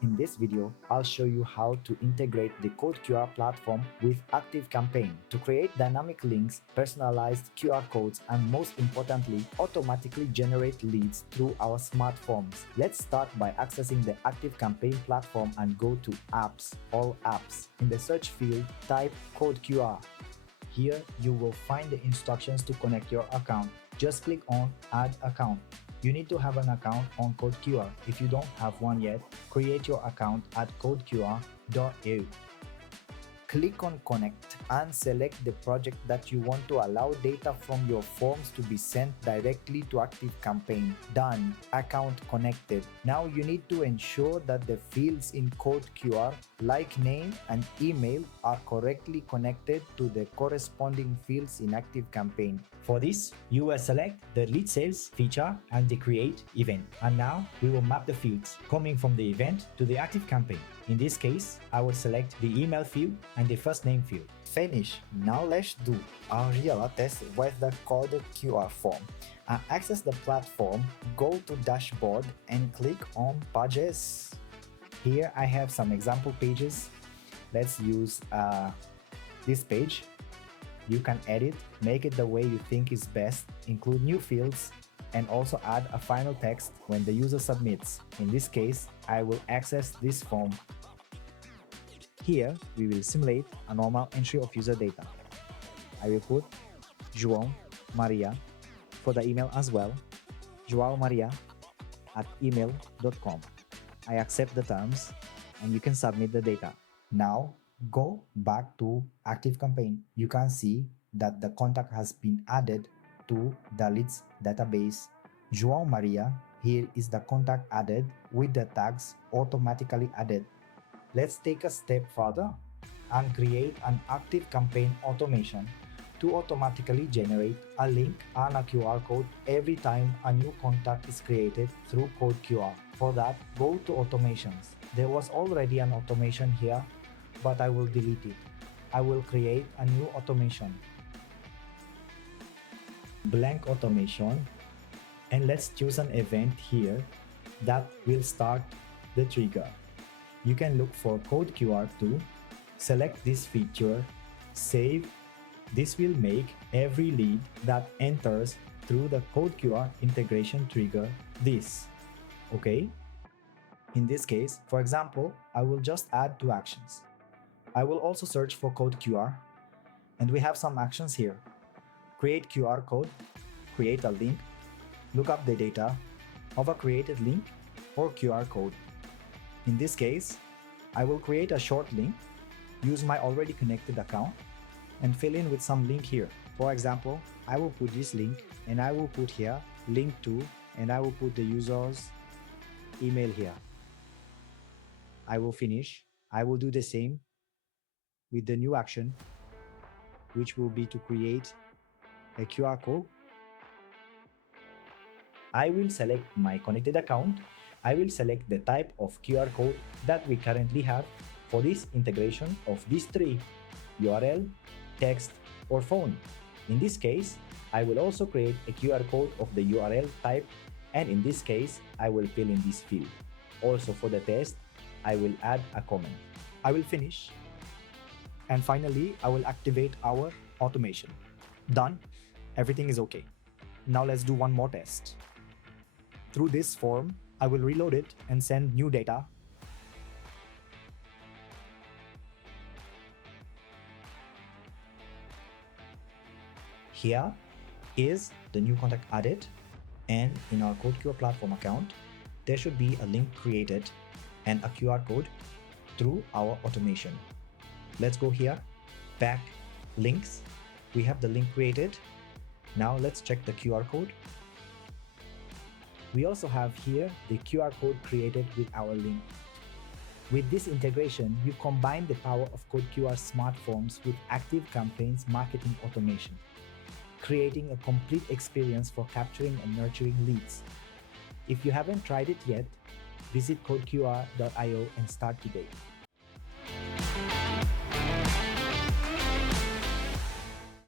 In this video, I'll show you how to integrate the CodeQR platform with ActiveCampaign to create dynamic links, personalized QR codes, and most importantly, automatically generate leads through our smart forms. Let's start by accessing the ActiveCampaign platform and go to Apps, All Apps. In the search field, type CodeQR. Here, you will find the instructions to connect your account. Just click on Add Account. You need to have an account on CodeQR. If you don't have one yet, create your account at codeqr.eu. Click on Connect and select the project that you want to allow data from your forms to be sent directly to ActiveCampaign. Done. Account connected. Now you need to ensure that the fields in CodeQR, like name and email, are correctly connected to the corresponding fields in ActiveCampaign. For this, you will select the lead sales feature and the create event. And now we will map the fields coming from the event to the ActiveCampaign. In this case, I will select the email field and the first name field. Finish. Now let's do a real test with the CodeQR form. Access the platform, go to dashboard and click on pages. Here I have some example pages. Let's use this page. You can edit, make it the way you think is best, include new fields, and also add a final text when the user submits. In this case, I will access this form. Here, we will simulate a normal entry of user data. I will put João Maria for the email as well, joaomaria@email.com. I accept the terms and you can submit the data. Now, go back to ActiveCampaign. You can see that the contact has been added to the leads database. João Maria, here is the contact added with the tags automatically added. Let's take a step further and create an ActiveCampaign automation to automatically generate a link and a QR code every time a new contact is created through CodeQR. For that, go to Automations. There was already an automation here, but I will delete it. I will create a new automation. Blank automation, and let's choose an event here that will start the trigger. You can look for CodeQR too. Select this feature, save. This will make every lead that enters through the CodeQR integration trigger this. Okay? In this case, for example, I will just add 2 actions. I will also search for CodeQR, and we have some actions here. Create QR code, create a link, look up the data of a created link or QR code. In this case, I will create a short link, use my already connected account, and fill in with some link here. For example, I will put this link and I will put here link to, and I will put the user's email here. I will finish. I will do the same with the new action, which will be to create a QR code. I will select my connected account. I will select the type of QR code that we currently have for this integration of these 3: URL, text, or phone. In this case, I will also create a QR code of the URL type, and in this case, I will fill in this field. Also for the test, I will add a comment. I will finish. And finally, I will activate our automation. Done. Everything is okay. Now let's do one more test. Through this form, I will reload it and send new data. Here is the new contact added, and in our CodeQR platform account, there should be a link created and a QR code through our automation. Let's go here, back, links. We have the link created. Now let's check the QR code. We also have here the QR code created with our link. With this integration, you combine the power of CodeQR smart forms with ActiveCampaign's marketing automation, creating a complete experience for capturing and nurturing leads. If you haven't tried it yet, visit codeqr.io and start today.